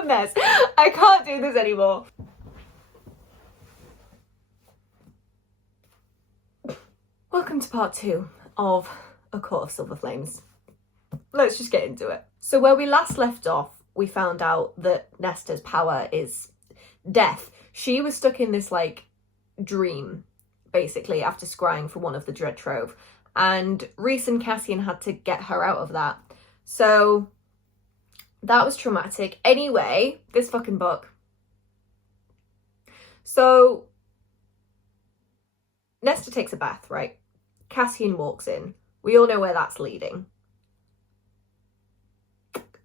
a mess. I can't do this anymore. Welcome to part 2 of A Court of Silver Flames. Let's just get into it. So where we last left off, we found out that Nesta's power is death. She was stuck in this, like, dream, basically, after scrying for one of the Dread Trove. And Rhys and Cassian had to get her out of that. So that was traumatic. Anyway, this fucking book. So Nesta takes a bath, right? Cassian walks in. We all know where that's leading.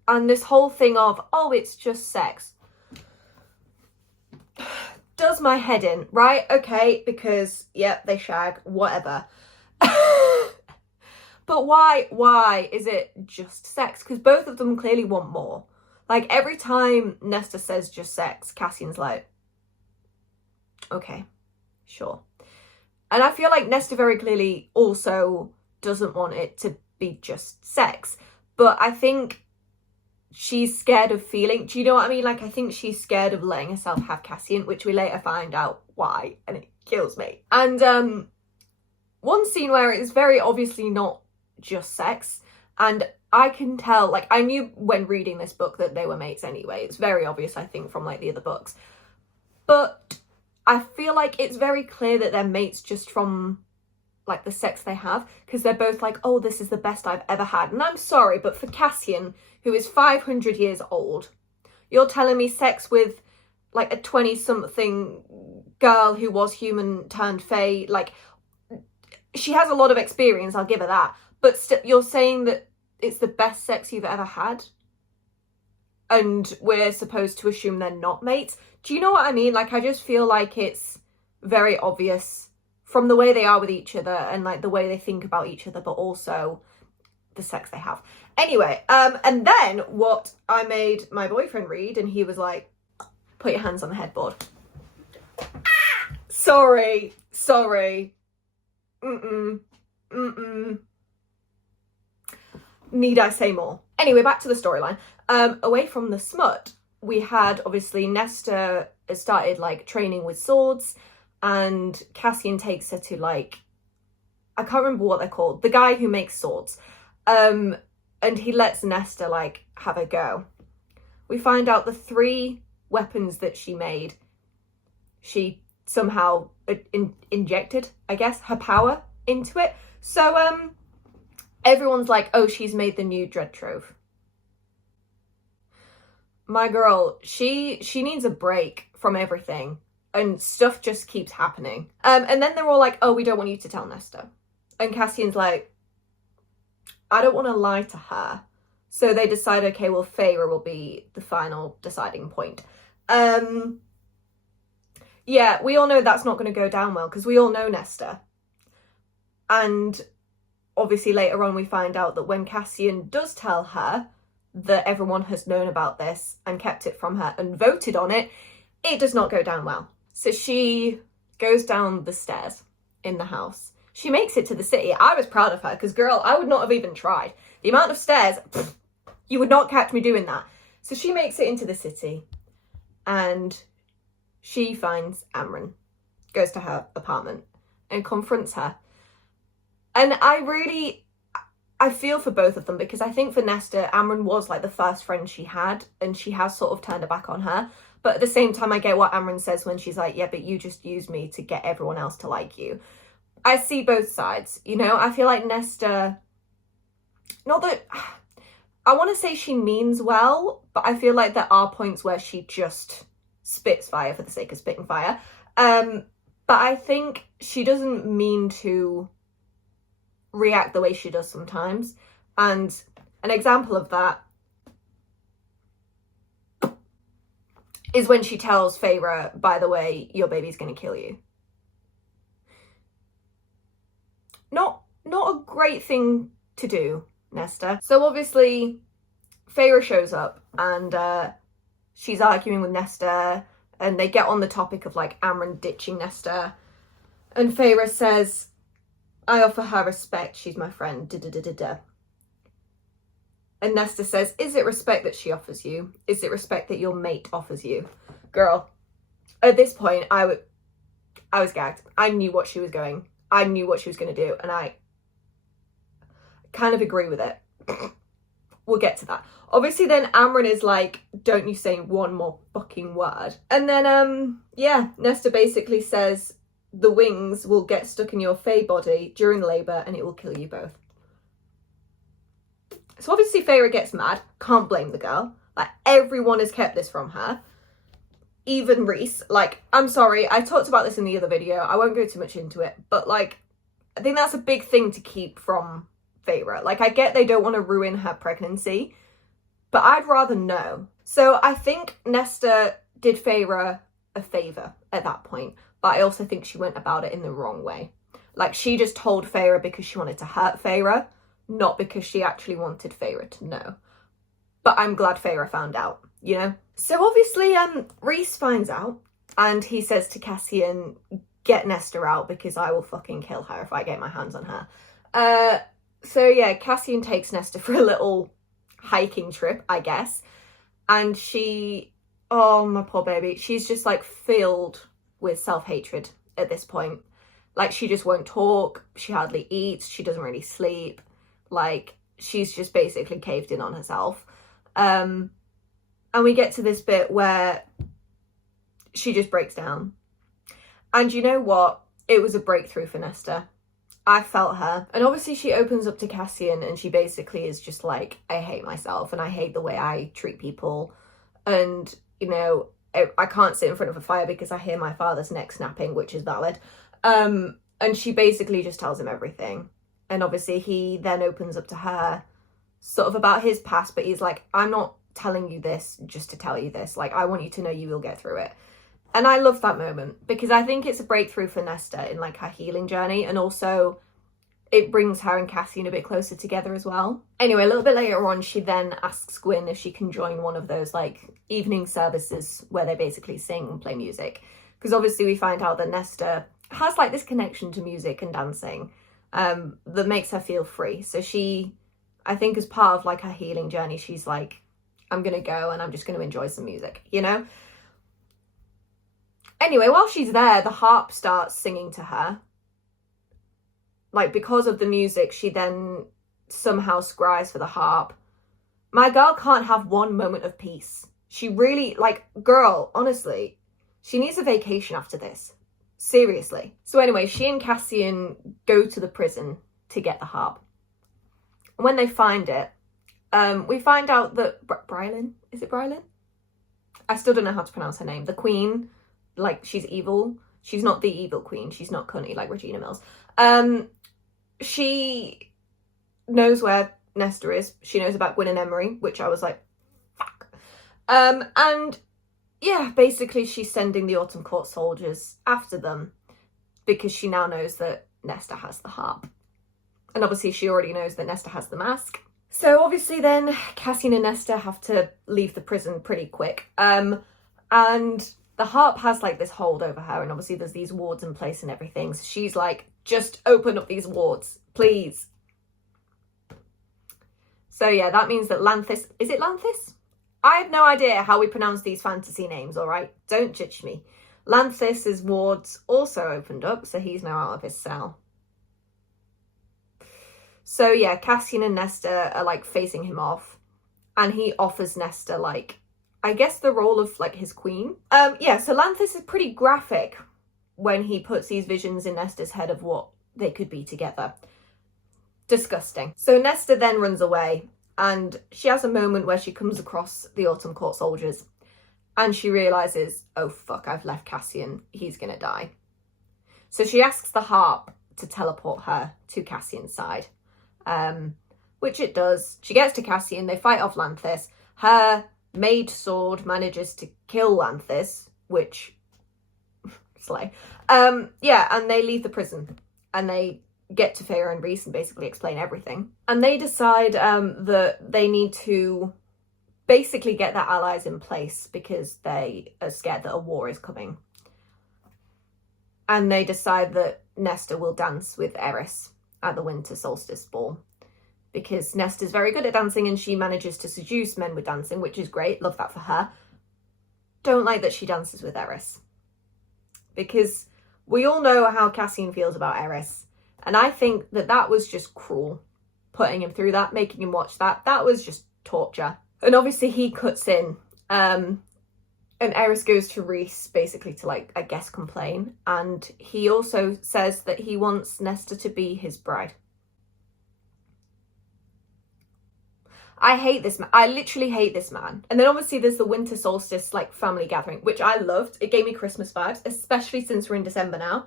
And this whole thing of, oh, it's just sex, does my head in, right? Okay, because, yep, they shag, whatever. But why is it just sex? Because both of them clearly want more. Like, every time Nesta says just sex, Cassian's like, okay, sure. And I feel like Nesta very clearly also doesn't want it to be just sex. But I think she's scared of feeling, do you know what I mean? Like, I think she's scared of letting herself have Cassian, which we later find out why, and it kills me. And one scene where it's very obviously not just sex, and I can tell, like, I knew when reading this book that they were mates anyway. It's very obvious, I think, from, like, the other books. But I feel like it's very clear that they're mates just from, like, the sex they have, because they're both like, oh, this is the best I've ever had. And I'm sorry, but for Cassian, who is 500 years old, you're telling me sex with, like, a 20-something girl who was human turned fae, like, she has a lot of experience, I'll give her that, but you're saying that it's the best sex you've ever had? And we're supposed to assume they're not mates? Do you know what I mean? Like, I just feel like it's very obvious from the way they are with each other and, like, the way they think about each other, but also the sex they have. Anyway, and then what I made my boyfriend read, and he was like, put your hands on the headboard. Sorry. Need I say more? Anyway, back to the storyline. Away from the smut, we had, obviously, Nesta has started, like, training with swords, and Cassian takes her to, like, I can't remember what they're called, the guy who makes swords. And he lets Nesta, like, have a go. We find out the 3 weapons that she made, she somehow injected, I guess, her power into it. So, everyone's like, oh, she's made the new Dread Trove. My girl, she needs a break from everything, and stuff just keeps happening. And then they're all like, oh, we don't want you to tell Nesta. And Cassian's like, I don't want to lie to her. So they decide, okay, well, Feyre will be the final deciding point. Yeah, we all know that's not going to go down well, because we all know Nesta. And obviously later on we find out that when Cassian does tell her that everyone has known about this and kept it from her and voted on it, it does not go down well. So she goes down the stairs in the house. She makes it to the city. I was proud of her, because, girl, I would not have even tried. The amount of stairs, pfft, you would not catch me doing that. So she makes it into the city, and she finds Amren, goes to her apartment and confronts her. And I feel for both of them, because I think for Nesta, Amren was, like, the first friend she had, and she has sort of turned her back on her. But at the same time, I get what Amren says when she's like, yeah, but you just used me to get everyone else to like you. I see both sides, you know? I feel like Nesta, not that, I want to say she means well, but I feel like there are points where she just spits fire for the sake of spitting fire. But I think she doesn't mean to react the way she does sometimes. And an example of that is when she tells Feyre, by the way, your baby's going to kill you. Not a great thing to do, Nesta. So obviously Feyre shows up, and she's arguing with Nesta, and they get on the topic of, like, Amren ditching Nesta, and Feyre says, I offer her respect, she's my friend, da-da-da-da-da. And Nesta says, is it respect that she offers you? Is it respect that your mate offers you? Girl, at this point, I was gagged. I knew what she was going. I knew what she was going to do. And I kind of agree with it. We'll get to that. Obviously, then Amren is like, don't you say one more fucking word. And then, yeah, Nesta basically says the wings will get stuck in your Fae body during labour and it will kill you both. So obviously Feyre gets mad. Can't blame the girl. Like, everyone has kept this from her. Even Rhys. Like, I'm sorry, I talked about this in the other video. I won't go too much into it. But, like, I think that's a big thing to keep from Feyre. Like, I get they don't want to ruin her pregnancy, but I'd rather know. So I think Nesta did Feyre a favour at that point. But I also think she went about it in the wrong way. Like, she just told Feyre because she wanted to hurt Feyre, not because she actually wanted Feyre to know. But I'm glad Feyre found out, you know? So obviously, Rhys finds out, and he says to Cassian, get Nesta out because I will fucking kill her if I get my hands on her. So yeah, Cassian takes Nesta for a little hiking trip, I guess. And she, oh my poor baby, she's just like filled with self-hatred at this point. Like, she just won't talk, she hardly eats, she doesn't really sleep. Like, she's just basically caved in on herself. And we get to this bit where she just breaks down. And you know what? It was a breakthrough for Nesta. I felt her. And obviously she opens up to Cassian and she basically is just like, I hate myself and I hate the way I treat people. And, you know, I can't sit in front of a fire because I hear my father's neck snapping, which is valid. And she basically just tells him everything. And obviously he then opens up to her sort of about his past, but he's like, I'm not telling you this just to tell you this. Like, I want you to know you will get through it. And I love that moment because I think it's a breakthrough for Nesta in like her healing journey. And also it brings her and Cassian a bit closer together as well. Anyway, a little bit later on, she then asks Gwyn if she can join one of those like evening services where they basically sing and play music. Because obviously we find out that Nesta has like this connection to music and dancing that makes her feel free. So she, I think as part of like her healing journey, she's like, I'm going to go and I'm just going to enjoy some music, you know? Anyway, while she's there, the harp starts singing to her. Like, because of the music, she then somehow scries for the harp. My girl can't have one moment of peace. She really, like, girl, honestly, she needs a vacation after this. Seriously. So anyway, she and Cassian go to the prison to get the harp. When they find it, we find out that Brylin, is it Brylin? I still don't know how to pronounce her name. The queen, like, she's evil. She's not the evil queen. She's not cunny like Regina Mills. She knows where Nesta is. She knows about Gwyn and Emery, which I was like, fuck. And yeah, basically she's sending the Autumn Court soldiers after them because she now knows that Nesta has the harp. And obviously she already knows that Nesta has the mask. So obviously then Cassian and Nesta have to leave the prison pretty quick. And the harp has like this hold over her, and obviously there's these wards in place and everything. So she's like, just open up these wards, please. So yeah, that means that Lanthis, is it Lanthis? I have no idea how we pronounce these fantasy names, all right? Don't judge me. Lanthis's wards also opened up, so he's now out of his cell. So yeah, Cassian and Nesta are like facing him off, and he offers Nesta like, I guess the role of like his queen. Yeah, so Lanthis is pretty graphic when he puts these visions in Nesta's head of what they could be together. Disgusting. So Nesta then runs away, and she has a moment where she comes across the Autumn Court soldiers, and she realises, oh fuck, I've left Cassian, he's gonna die. So she asks the harp to teleport her to Cassian's side, which it does. She gets to Cassian, they fight off Lanthis. Her maid sword manages to kill Lanthis, which slay. Yeah, and they leave the prison and they get to Feyre and Rhys and basically explain everything. And they decide that they need to basically get their allies in place because they are scared that a war is coming. And they decide that Nesta will dance with Eris at the winter solstice ball because Nesta's very good at dancing and she manages to seduce men with dancing, which is great. Love that for her. Don't like that she dances with Eris, because we all know how Cassian feels about Eris, and I think that was just cruel, putting him through that, making him watch that. That was just torture. And obviously he cuts in, and Eris goes to Rhys basically to, like, I guess complain, and he also says that he wants Nesta to be his bride. I hate this man. I literally hate this man. And then obviously there's the winter solstice, like, family gathering, which I loved. It gave me Christmas vibes, especially since we're in December now.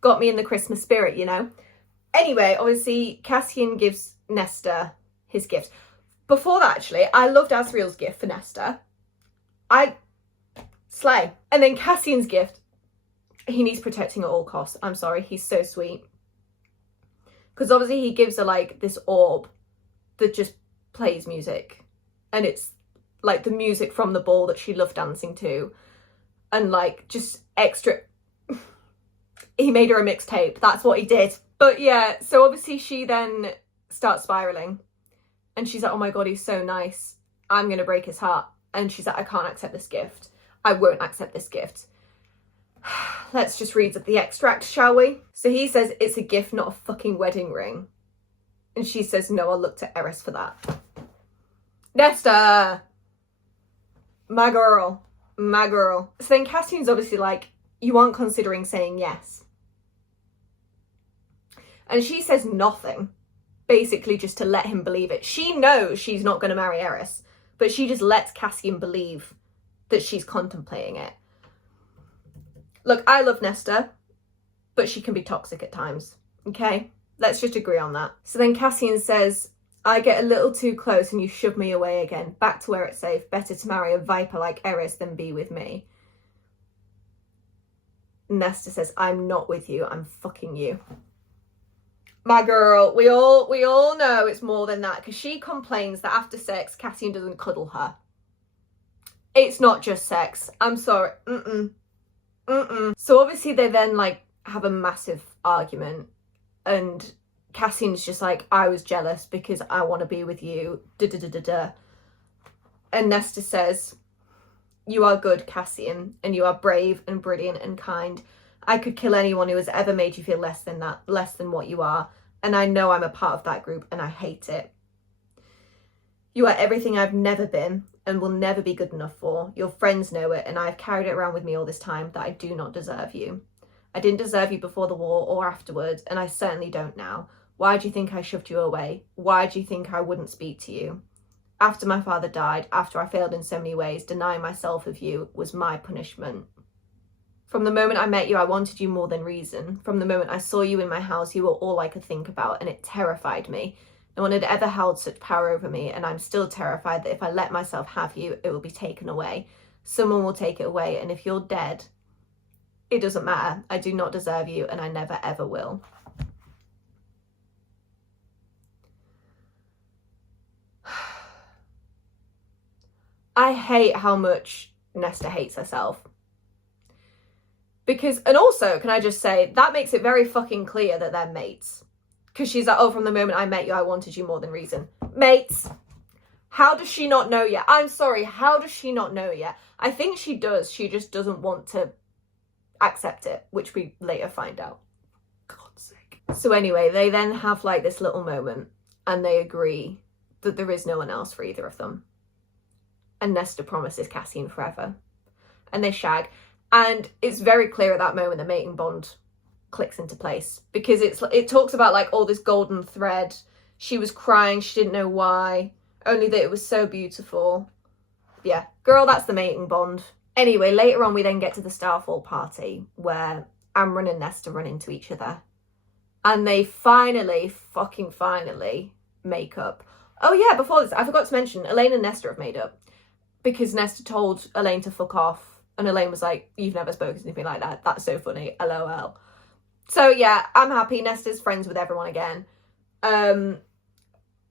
Got me in the Christmas spirit, you know. Anyway, obviously Cassian gives Nesta his gift. Before that, actually, I loved Asriel's gift for Nesta. Slay. And then Cassian's gift, he needs protecting at all costs. I'm sorry, he's so sweet. Because obviously he gives her, like, this orb that just plays music, and it's like the music from the ball that she loved dancing to, and like just extra. He made her a mixtape, that's what he did. But yeah, so obviously she then starts spiraling, and she's like, oh my god, he's so nice, I'm gonna break his heart. And she's like, I can't accept this gift, I won't accept this gift. Let's just read the extract, shall we? So he says it's a gift, not a fucking wedding ring. And she says, no, I'll look to Eris for that. Nesta! My girl. My girl. So then Cassian's obviously like, you aren't considering saying yes. And she says nothing. Basically just to let him believe it. She knows she's not going to marry Eris, but she just lets Cassian believe that she's contemplating it. Look, I love Nesta, but she can be toxic at times. Okay? Let's just agree on that. So then Cassian says, I get a little too close and you shove me away again. Back to where it's safe. Better to marry a viper like Eris than be with me. Nesta says, I'm not with you. I'm fucking you. My girl, we all know it's more than that, because she complains that after sex, Cassian doesn't cuddle her. It's not just sex. I'm sorry. So obviously they then, like, have a massive argument. And Cassian's just like, I was jealous because I want to be with you. And Nesta says, you are good, Cassian, and you are brave and brilliant and kind. I could kill anyone who has ever made you feel less than what you are. And I know I'm a part of that group and I hate it. You are everything I've never been and will never be good enough for. Your friends know it, and I've carried it around with me all this time that I do not deserve you. I didn't deserve you before the war or afterwards, and I certainly don't now. Why do you think I shoved you away? Why do you think I wouldn't speak to you? After my father died, after I failed in so many ways, denying myself of you was my punishment. From the moment I met you, I wanted you more than reason. From the moment I saw you in my house, you were all I could think about, and it terrified me. No one had ever held such power over me, and I'm still terrified that if I let myself have you, it will be taken away. Someone will take it away, and if you're dead, it doesn't matter. I do not deserve you, and I never ever will. I hate how much Nesta hates herself. Because, and also, can I just say, that makes it very fucking clear that they're mates. Because she's like, oh, from the moment I met you, I wanted you more than reason. Mates! How does she not know yet? I'm sorry, how does she not know yet? I think she does, she just doesn't want to accept it, which we later find out. God's sake. So anyway, they then have like this little moment, and they agree that there is no one else for either of them. And Nesta promises Cassian forever. And they shag. And it's very clear at that moment the mating bond clicks into place, because it talks about like all this golden thread. She was crying, she didn't know why, only that it was so beautiful. Yeah, girl, that's the mating bond. Anyway, later on we then get to the Starfall party where Amren and Nesta run into each other. And they finally make up. Oh yeah, before this, I forgot to mention, Elaine and Nesta have made up. Because Nesta told Elaine to fuck off. And Elaine was like, you've never spoken to anything like that. That's so funny. LOL. So yeah, I'm happy. Nesta's friends with everyone again.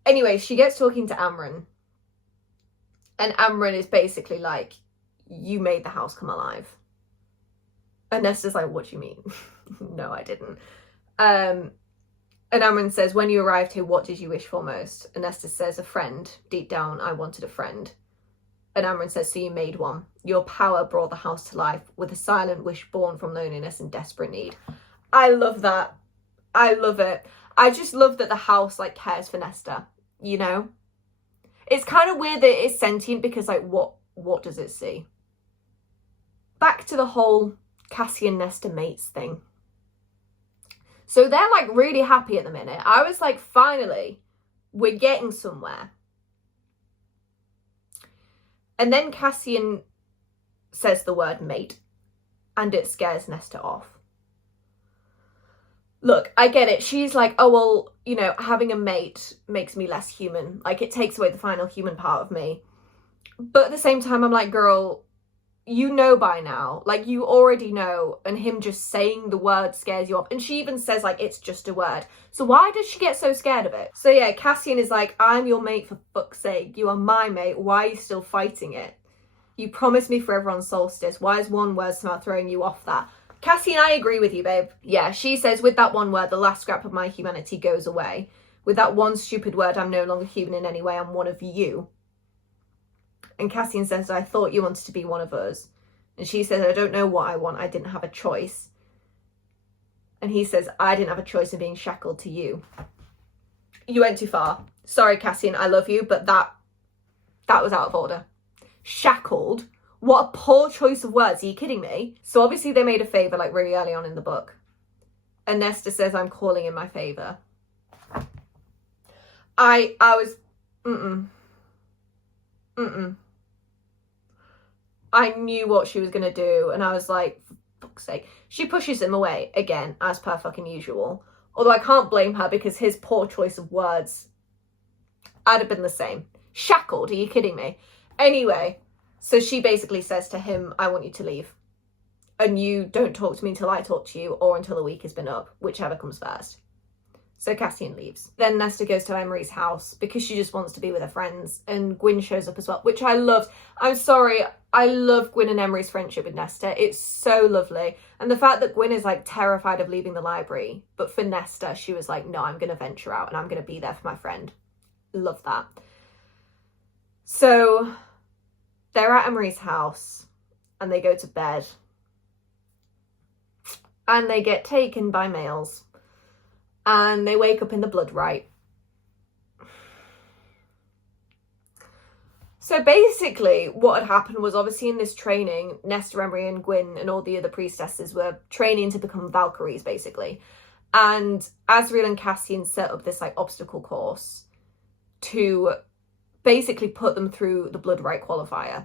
Anyway, she gets talking to Amren. And Amren is basically like, you made the house come alive. And Nesta's like, what do you mean? No, I didn't. And And Amren says, when you arrived here, what did you wish for most? And Nesta says, a friend. Deep down, I wanted a friend. And Amren says, so you made one. Your power brought the house to life with a silent wish born from loneliness and desperate need. I love that. I love it. I just love that the house, like, cares for Nesta, you know? It's kind of weird that it's sentient because, like, what does it see? Back to the whole Cassian Nesta mates thing. So they're, like, really happy at the minute. I was like, finally, we're getting somewhere. And then Cassian says the word mate, and it scares Nesta off. Look, I get it. She's like, oh, well, you know, having a mate makes me less human. Like, it takes away the final human part of me. But at the same time, I'm like, girl, you know by now. Like, you already know. And him just saying the word scares you off. And she even says, like, it's just a word. So why does she get so scared of it? So yeah, Cassian is like, I'm your mate for fuck's sake. You are my mate. Why are you still fighting it? You promised me forever on solstice. Why is one word somehow throwing you off that? Cassian, I agree with you, babe. Yeah, she says, with that one word, the last scrap of my humanity goes away. With that one stupid word, I'm no longer human in any way. I'm one of you. And Cassian says, I thought you wanted to be one of us. And she says, I don't know what I want. I didn't have a choice. And he says, I didn't have a choice in being shackled to you. You went too far. Sorry, Cassian, I love you, but that was out of order. Shackled? What a poor choice of words. Are you kidding me? So obviously they made a favour, like, really early on in the book. And Nesta says, I'm calling in my favour. I was... I knew what she was going to do, and I was like, for fuck's sake. She pushes him away, again, as per fucking usual. Although I can't blame her, because his poor choice of words, I'd have been the same. Shackled, are you kidding me? Anyway, so she basically says to him, I want you to leave. And you don't talk to me until I talk to you, or until the week has been up, whichever comes first. So Cassian leaves. Then Nesta goes to Emery's house because she just wants to be with her friends. And Gwyn shows up as well, which I loved. I'm sorry, I love Gwyn and Emery's friendship with Nesta. It's so lovely. And the fact that Gwyn is, like, terrified of leaving the library. But for Nesta, she was like, no, I'm going to venture out and I'm going to be there for my friend. Love that. So they're at Emery's house and they go to bed. And they get taken by males. And they wake up in the blood right. So basically what had happened was, obviously in this training, Nesta, Emery and Gwyn and all the other priestesses were training to become Valkyries, basically. And Azriel and Cassian set up this, like, obstacle course to basically put them through the blood right qualifier.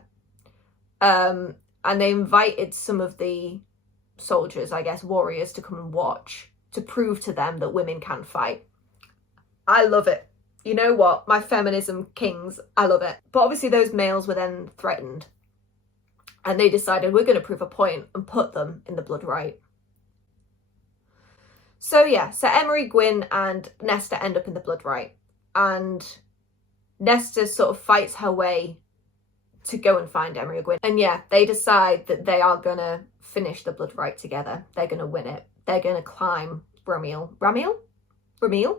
And they invited some of the soldiers, I guess, warriors, to come and watch, to prove to them that women can fight. I love it. You know what? My feminism kings, I love it. But obviously those males were then threatened. And they decided, we're going to prove a point and put them in the blood right. So yeah, so Emery, Gwyn and Nesta end up in the blood right. And Nesta sort of fights her way to go and find Emery or Gwyn. And yeah, they decide that they are going to finish the blood right together. They're going to win it. They're going to climb Ramiel. Ramiel?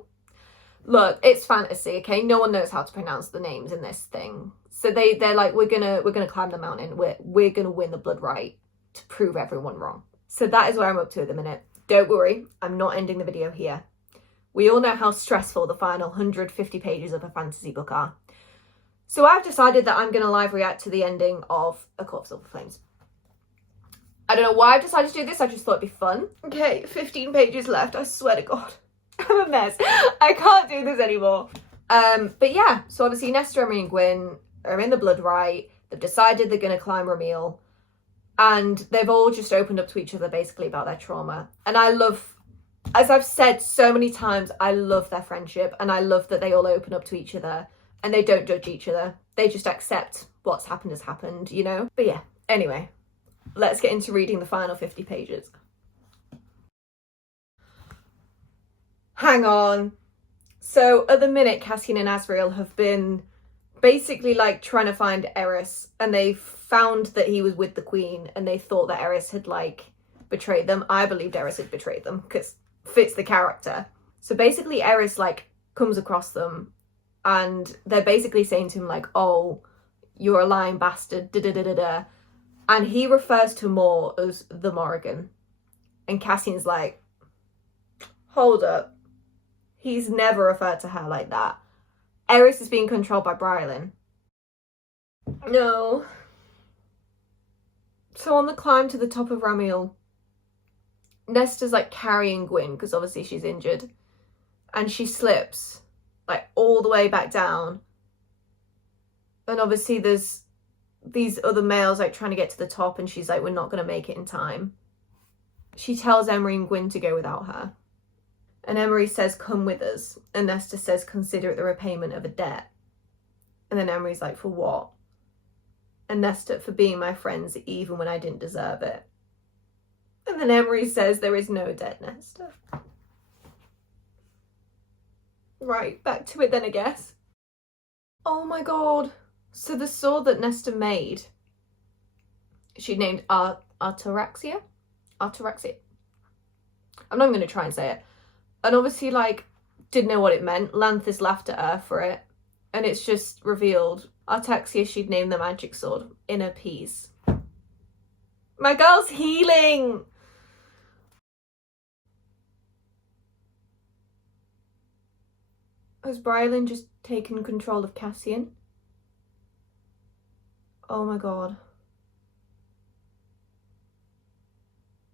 Look, it's fantasy, okay? No one knows how to pronounce the names in this thing. So they're like, we're gonna climb the mountain. We're gonna win the blood right to prove everyone wrong. So that is where I'm up to at the minute. Don't worry, I'm not ending the video here. We all know how stressful the final 150 pages of a fantasy book are. So I've decided that I'm gonna live react to the ending of A Court of Silver Flames. I don't know why I've decided to do this, I just thought it'd be fun. Okay, 15 pages left, I swear to God. I'm a mess. I can't do this anymore. But yeah, so obviously Nesta, Emery and Gwyn are in the blood right. They've decided they're going to climb Ramiel. And they've all just opened up to each other basically about their trauma. And I love, as I've said so many times, I love their friendship. And I love that they all open up to each other. And they don't judge each other. They just accept what's happened has happened, you know? But yeah, anyway, let's get into reading the final 50 pages. Hang on. So at the minute, Cassian and Azriel have been basically like trying to find Eris, and they found that he was with the Queen, and they thought that Eris had like betrayed them. I believed Eris had betrayed them because fits the character. So basically Eris like comes across them and they're basically saying to him like, oh, you're a lying bastard, da da da da da. And he refers to Moore as the Morrigan. And Cassian's like, hold up. He's never referred to her like that. Eris is being controlled by Brylin. No. So on the climb to the top of Ramiel, Nesta's like carrying Gwyn because obviously she's injured. And she slips like all the way back down. And obviously there's these other males like trying to get to the top and she's like, we're not going to make it in time. She tells Emery and Gwyn to go without her. And Emery says, come with us. And Nesta says, consider it the repayment of a debt. And then Emery's like, for what? And Nesta, for being my friends even when I didn't deserve it. And then Emery says, there is no debt, Nesta. Right, back to it then, I guess. Oh my god. So the sword that Nesta made, she named Ataraxia? Ataraxia. I'm not going to try and say it. And obviously, like, didn't know what it meant. Lanthis laughed at her for it. And it's just revealed. Artaxia, she'd named the magic sword Inner Peace. My girl's healing! Has Brylin just taken control of Cassian? Oh my god.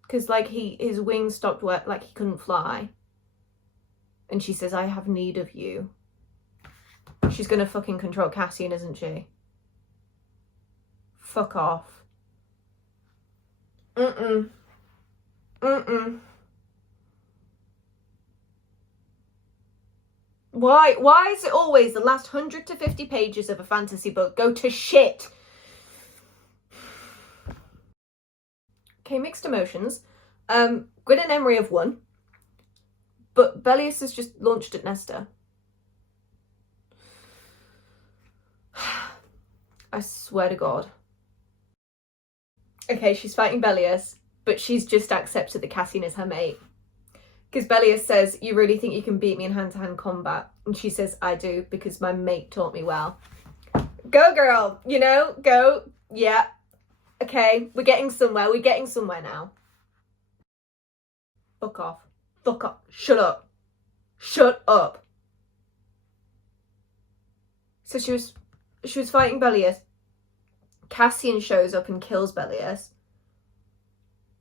Because, like, his wings stopped work, like he couldn't fly. And she says, I have need of you. She's gonna fucking control Cassian, isn't she? Fuck off. Mm-mm. Mm-mm. Why is it always the last 100 to 50 pages of a fantasy book go to shit? Okay, mixed emotions. Gwyn and Emery have won. But Bellius has just launched at Nesta. I swear to God. Okay, she's fighting Bellius, but she's just accepted that Cassian is her mate. Because Bellius says, you really think you can beat me in hand-to-hand combat? And she says, I do, because my mate taught me well. Go, girl! You know, go. Yeah. Okay, we're getting somewhere. We're getting somewhere now. Fuck off. Fuck off. Shut up. Shut up. So she was fighting Bellius. Cassian shows up and kills Bellius.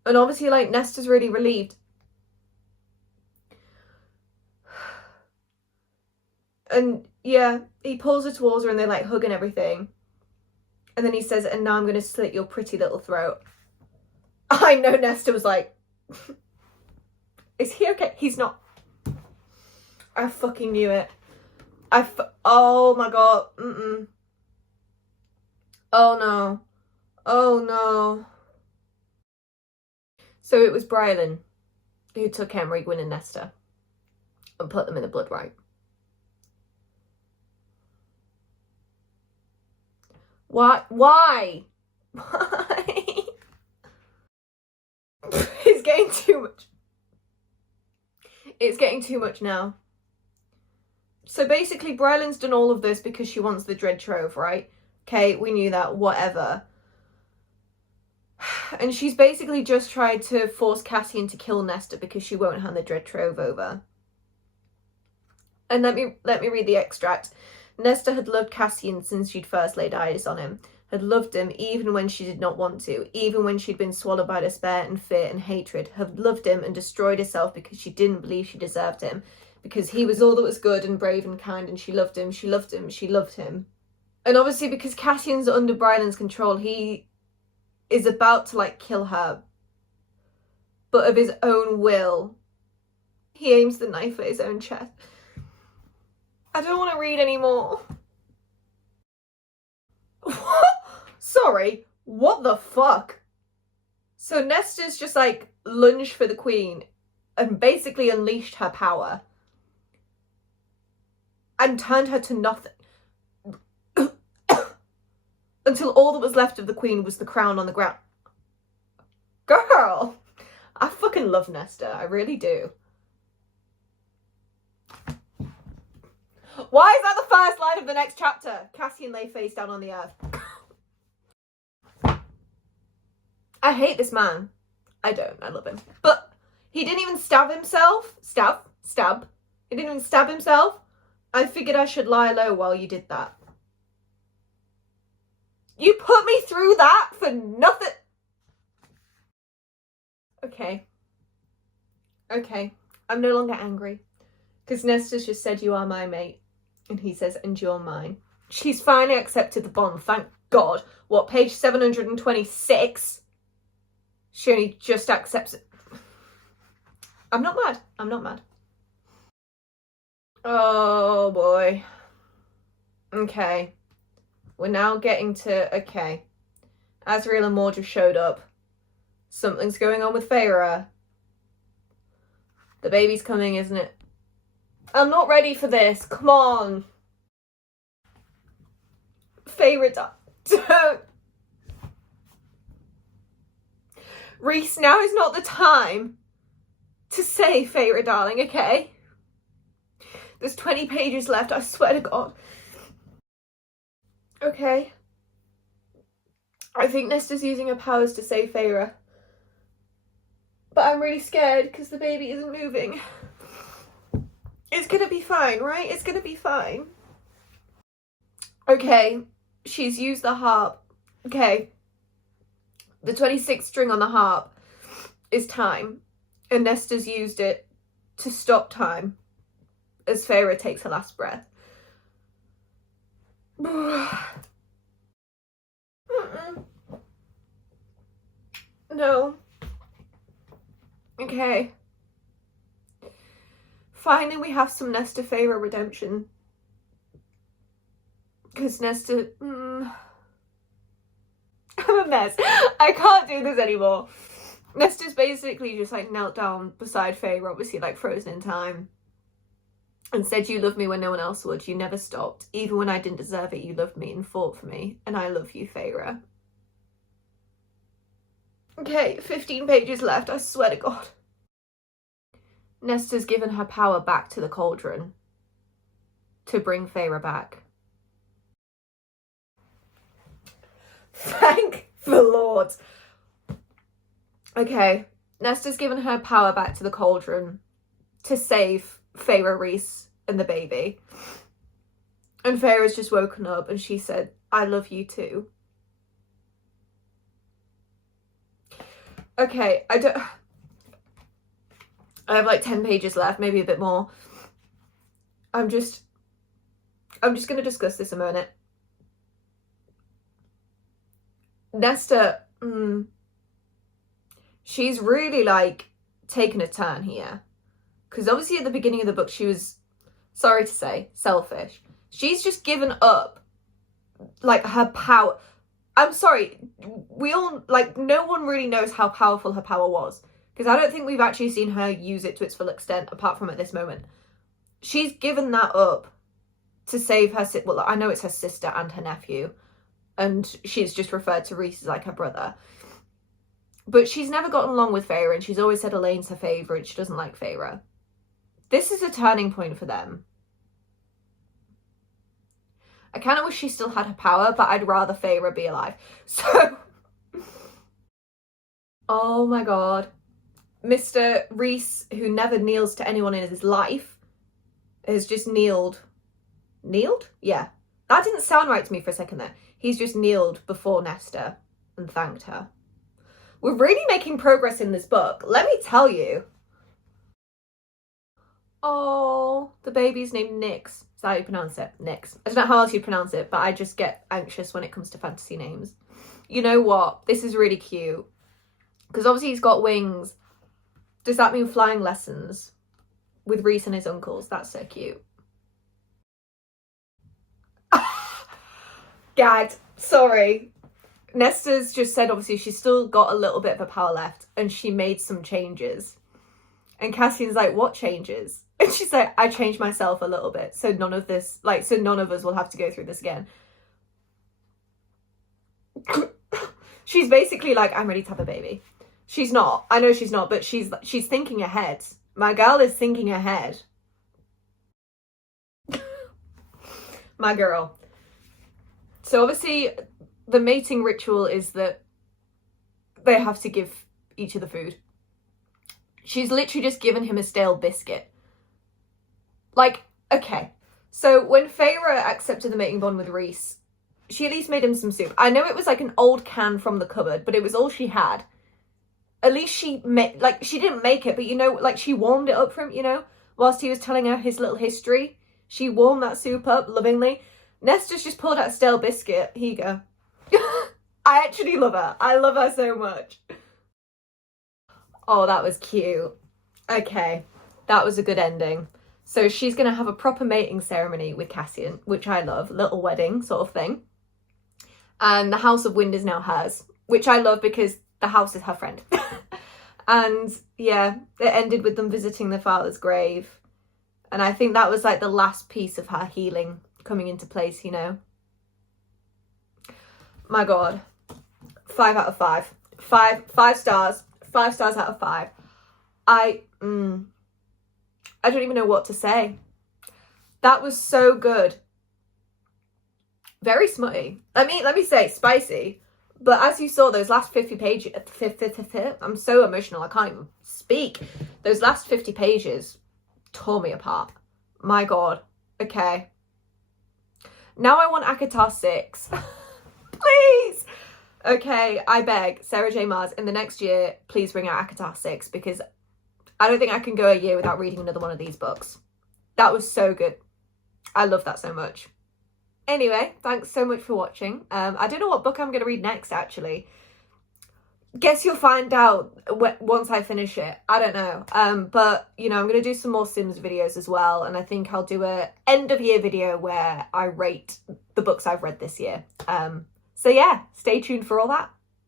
And obviously, like, Nesta's really relieved. And yeah, he pulls her towards her and they like hug and everything. And then he says, and now I'm going to slit your pretty little throat. I know Nesta was like, is he okay? He's not. I fucking knew it. Oh my god. Mm-mm. Oh no. Oh no. So it was Brylin who took Emery, Gwyn and Nesta and put them in the blood right. What? Why? Why? It's getting too much. It's getting too much now. So basically, Brylin's done all of this because she wants the Dread Trove, right? Okay, we knew that, whatever. And she's basically just tried to force Cassian to kill Nesta because she won't hand the Dread Trove over. And let me read the extract. Nesta had loved Cassian since she'd first laid eyes on him, had loved him even when she did not want to, even when she'd been swallowed by despair and fear and hatred, had loved him and destroyed herself because she didn't believe she deserved him, because he was all that was good and brave and kind, and she loved him, she loved him, she loved him. And obviously because Cassian's under Brylin's control, he is about to, like, kill her, but of his own will. He aims the knife at his own chest. I don't want to read anymore. Sorry, what the fuck? So Nesta's just, like, lunged for the queen and basically unleashed her power and turned her to nothing. Until all that was left of the queen was the crown on the ground. Girl! I fucking love Nesta, I really do. Why is that the first line of the next chapter? Cassian lay face down on the earth. I hate this man. I don't. I love him. But he didn't even stab himself. Stab. He didn't even stab himself. I figured I should lie low while you did that. You put me through that for nothing. Okay. I'm no longer angry. Because Nesta's just said you are my mate. And he says, and you're mine. She's finally accepted the bond, thank God. What, page 726? She only just accepts it. I'm not mad. Oh boy. Okay. We're now getting to, okay. Azriel and Maud just showed up. Something's going on with Feyre. The baby's coming, isn't it? I'm not ready for this. Come on. Feyre, don't. Rhys, now is not the time to say Feyre, darling, okay? There's 20 pages left, I swear to God. Okay. I think Nesta's using her powers to save Feyre. But I'm really scared because the baby isn't moving. It's gonna be fine, right? It's gonna be fine. Okay, she's used the harp. Okay. The 26th string on the harp is time. And Nesta's used it to stop time as Feyre takes her last breath. No. Okay. Finally, we have some Nesta Feyre redemption. Because Nesta... I'm a mess. I can't do this anymore. Nesta's basically just like knelt down beside Feyre, obviously like frozen in time. And said, you loved me when no one else would. You never stopped. Even when I didn't deserve it, you loved me and fought for me. And I love you, Feyre. Okay, 15 pages left, I swear to God. Nesta's given her power back to the cauldron to bring Feyre back. Thank the Lord. Okay, Nesta's given her power back to the cauldron to save Feyre, Rhys and the baby. And Feyre's just woken up and she said, I love you too. Okay, I have like 10 pages left, maybe a bit more. I'm just going to discuss this a minute. Nesta, she's really like taken a turn here. Because obviously at the beginning of the book, she was, sorry to say, selfish. She's just given up like her power. I'm sorry, we all, like, no one really knows how powerful her power was. Because I don't think we've actually seen her use it to its full extent, apart from at this moment. She's given that up to save her, well, I know it's her sister and her nephew. And she's just referred to Rhys as like her brother. But she's never gotten along with Feyre, and she's always said Elaine's her favourite. She doesn't like Feyre. This is a turning point for them. I kind of wish she still had her power, but I'd rather Feyre be alive. So, oh my God. Mr. Rhys, who never kneels to anyone in his life, has just kneeled. Kneeled? Yeah. That didn't sound right to me for a second there. He's just kneeled before Nesta and thanked her. We're really making progress in this book, let me tell you. Oh, the baby's named Nyx. Is that how you pronounce it? Nyx. I don't know how else you pronounce it, but I just get anxious when it comes to fantasy names. You know what? This is really cute. Because obviously he's got wings. Does that mean flying lessons? With Rhys and his uncles. That's so cute. Gagged. Sorry. Nesta's just said, obviously, she's still got a little bit of her power left. And she made some changes. And Cassian's like, what changes? And she's like, I changed myself a little bit. So none of this, like, so none of us will have to go through this again. She's basically like, I'm ready to have a baby. She's not. I know she's not, but she's thinking ahead. My girl is thinking ahead. My girl. So obviously the mating ritual is that they have to give each other food. She's literally just given him a stale biscuit. Like, okay. So when Feyre accepted the mating bond with Rhys, she at least made him some soup. I know it was like an old can from the cupboard, but it was all she had. At least she made, like, she didn't make it, but you know, like, she warmed it up for him, you know, whilst he was telling her his little history. She warmed that soup up lovingly. Nesta's just pulled out a stale biscuit. Here you go. I actually love her. I love her so much. Oh, that was cute. Okay, that was a good ending. So she's going to have a proper mating ceremony with Cassian, which I love. Little wedding sort of thing. And the House of Wind is now hers, which I love because the house is her friend. And yeah, it ended with them visiting their father's grave. And I think that was like the last piece of her healing coming into place, you know. My God. 5 out of 5. 5 stars. 5 stars out of 5. I don't even know what to say. That was so good. Very smutty. Let me say spicy. But as you saw, those last 50 pages, I'm so emotional, I can't even speak. Those last 50 pages tore me apart. My God. Okay. Now I want ACOTAR 6. Please. Okay, I beg, Sarah J. Maas, in the next year, please bring out ACOTAR 6, because I don't think I can go a year without reading another one of these books. That was so good. I love that so much. Anyway, thanks so much for watching. I don't know what book I'm going to read next, actually. Guess you'll find out once I finish it. I don't know. But, you know, I'm going to do some more Sims videos as well. And I think I'll do a end of year video where I rate the books I've read this year. So yeah, stay tuned for all that.